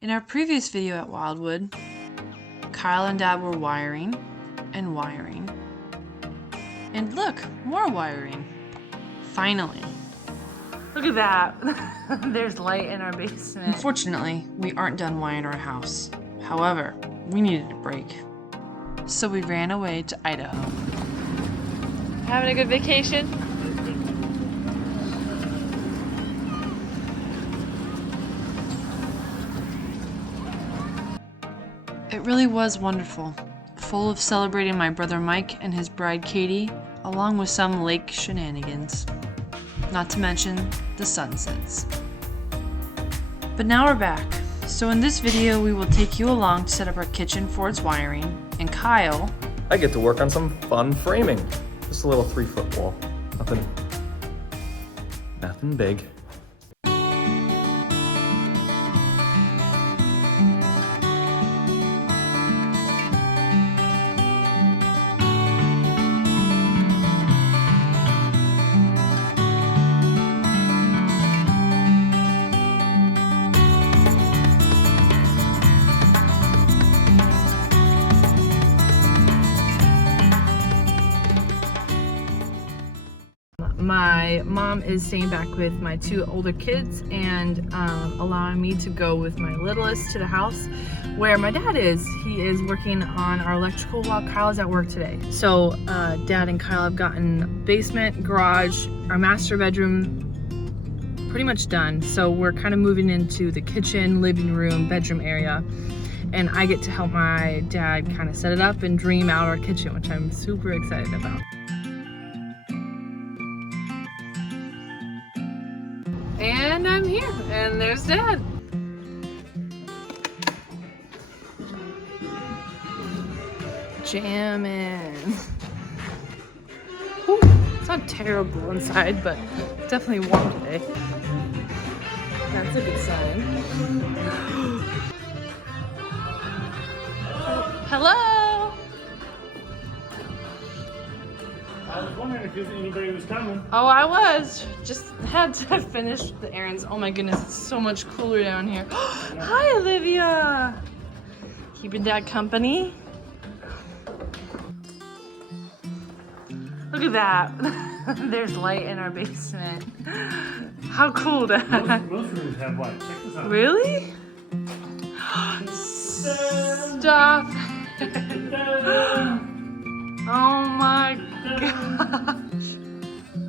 In our previous video at Wildwood, Kyle and Dad were wiring and wiring. And look, more wiring. Finally. Look at that. There's light in our basement. Unfortunately, we aren't done wiring our house. However, we needed a break. So we ran away to Idaho. Having a good vacation? It really was wonderful, full of celebrating my brother Mike and his bride Katie, along with some lake shenanigans. Not to mention the sunsets. But now we're back. So in this video, we will take you along to set up our kitchen for its wiring, and Kyle, I get to work on some fun framing. Just a little 3-foot wall. Nothing big. My mom is staying back with my 2 older kids and allowing me to go with my littlest to the house where my dad is. He is working on our electrical while Kyle is at work today. So Dad and Kyle have gotten basement, garage, our master bedroom pretty much done. So we're kind of moving into the kitchen, living room, bedroom area. And I get to help my dad kind of set it up and dream out our kitchen, which I'm super excited about. And I'm here, and there's Dad. Jamming. Ooh, it's not terrible inside, but it's definitely warm today. That's a good sign. Hello. I was wondering if anybody was coming. Oh, I was. Just had to finish the errands. Oh my goodness, it's so much cooler down here. Hi, Olivia. Keeping Dad company. Look at that. There's light in our basement. How cool, Dad. Most rooms have light. Check this out. Really? Stop. Oh my gosh.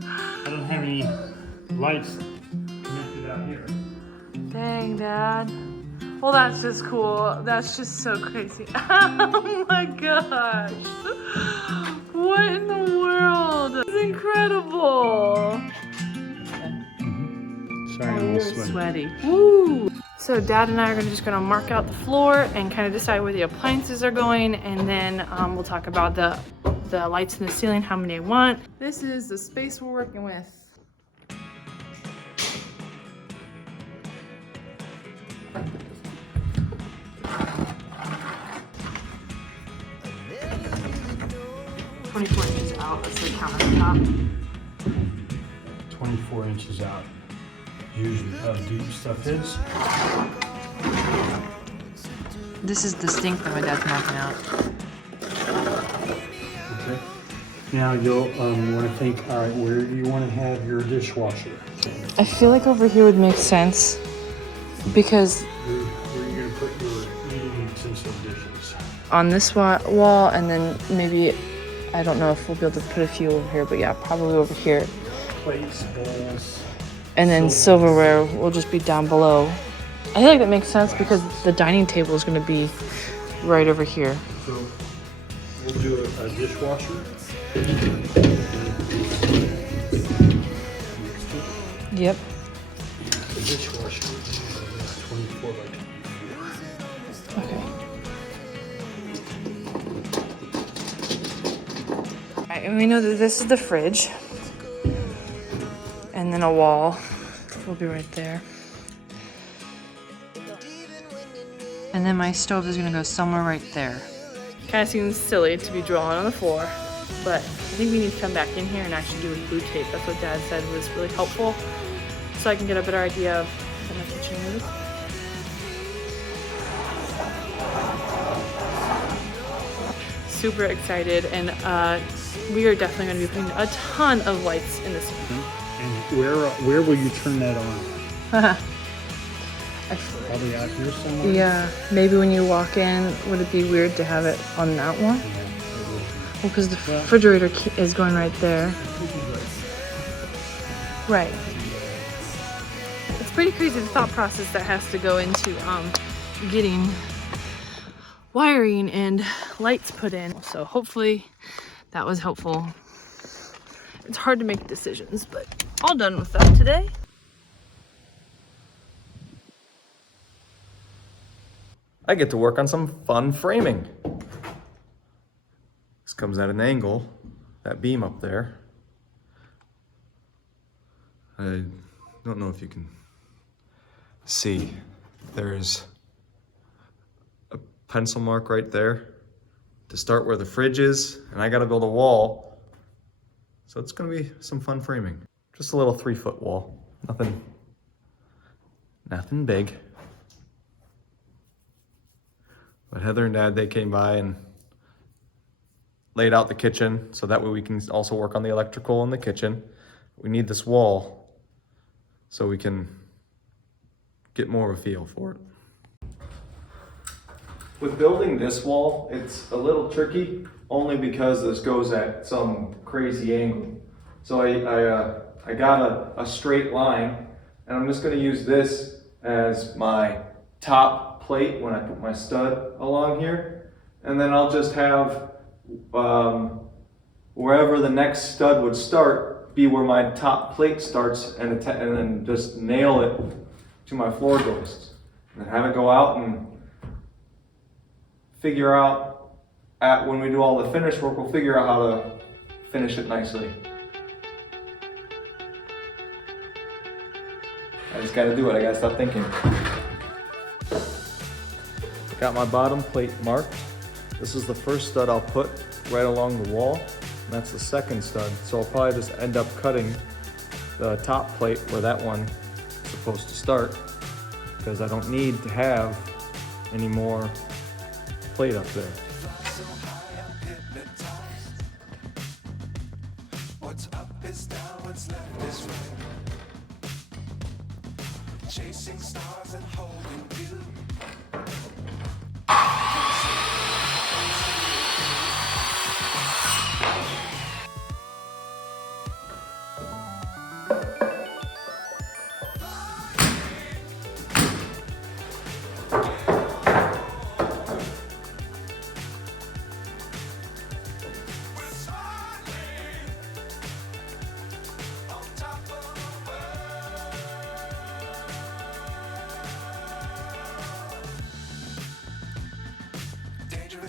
I don't have any lights connected out here. Dang, Dad. Well, that's just cool. That's just so crazy. Oh my gosh. What in the world? It's incredible. Sorry, I'm a little sweaty. Woo! So Dad and I are just gonna mark out the floor and kind of decide where the appliances are going, and then we'll talk about the lights in the ceiling, how many I want. This is the space we're working with. "24 inches out," that's the countertop. 24 inches out. Usually how deep stuff is. this is the sink that my dad's marking out. Okay. Now you'll want to think, all right, where do you want to have your dishwasher? I feel like over here would make sense because Where are you going to put your eating utensil dishes? on this wall, and then maybe, I don't know if we'll be able to put a few over here, but yeah, probably over here. Plates, bowls. And then silverware will just be down below. I feel like that makes sense because the dining table is going to be right over here. So we'll do a dishwasher. Yep. The dishwasher is 24 by 24. Okay. Alright, and we know that this is the fridge. And then a wall will be right there. And then my stove is gonna go somewhere right there. Kind of seems silly to be drawing on the floor, but I think we need to come back in here and actually do with glue tape. That's what Dad said was really helpful, so I can get a better idea of what my kitchen is. super excited, and we are definitely going to be putting a ton of lights in this. And where will you turn that on? Probably out here somewhere? Yeah, maybe when you walk in, would it be weird to have it on that one? Yeah, it will be. Well, because the refrigerator is going right there. Right. It's pretty crazy the thought process that has to go into getting wiring and lights put in. So hopefully that was helpful. It's hard to make decisions, but all done with that today. I get to work on some fun framing. This comes at an angle, that beam up there. I don't know if you can see. There's a pencil mark right there to start where the fridge is, and I gotta build a wall. So it's gonna be some fun framing. Just a little 3-foot wall, nothing big. But Heather and Dad, they came by and laid out the kitchen so that way we can also work on the electrical in the kitchen. We need this wall so we can get more of a feel for it. With building this wall, it's a little tricky only because this goes at some crazy angle. So I got a straight line, and I'm just gonna use this as my top plate when I put my stud along here, and then I'll just have wherever the next stud would start be where my top plate starts, and then just nail it to my floor joists, and have it go out and figure out when we do all the finish work, we'll figure out how to finish it nicely. I just gotta do it, I gotta stop thinking. Got my bottom plate marked. This is the first stud I'll put right along the wall, and that's the second stud. So I'll probably just end up cutting the top plate where that one is supposed to start, because I don't need to have any more plate up there. What's up is down, what's left is right. Chasing stars and holding you.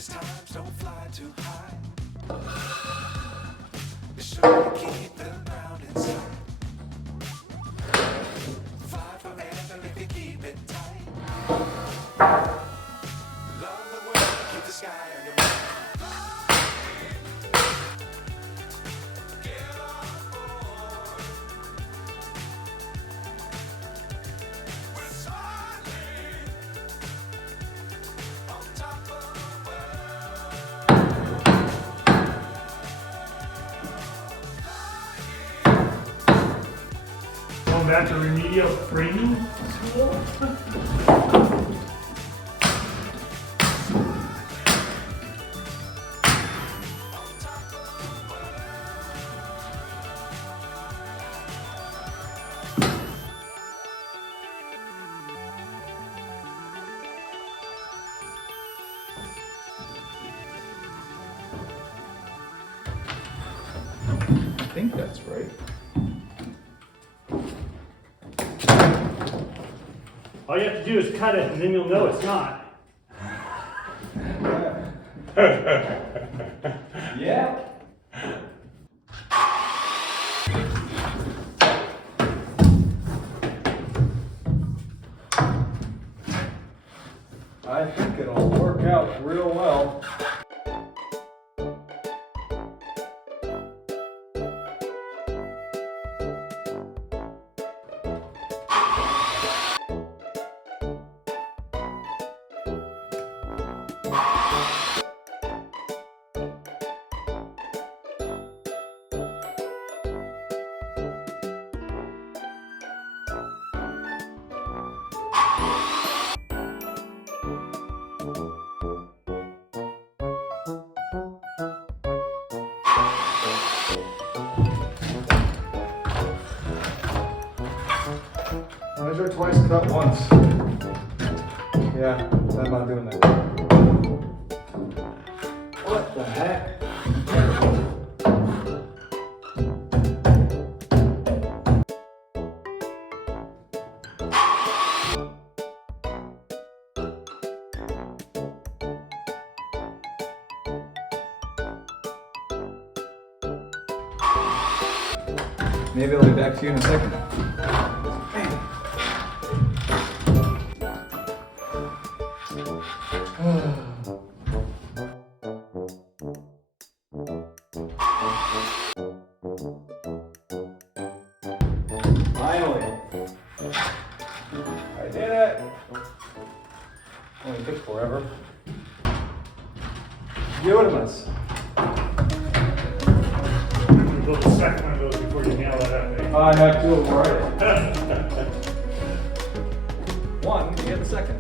Times don't fly too high. Be sure to keep the ground in sight. Fly forever if you keep it tight. Love the world, keep the sky on your mind. Get on board. We're soaring on top of Back to remedial framing school. I think that's right. All you have to do is cut it, and then you'll know it's not. Yeah. I think it'll work out real well. twice, cut once. Yeah, I'm not doing that. What the heck? Maybe I'll be back to you in a second. Finally! I did it! Only took forever. Beautimous. Build the second one of those before you nail that up. I have two of them already. One, you get the second.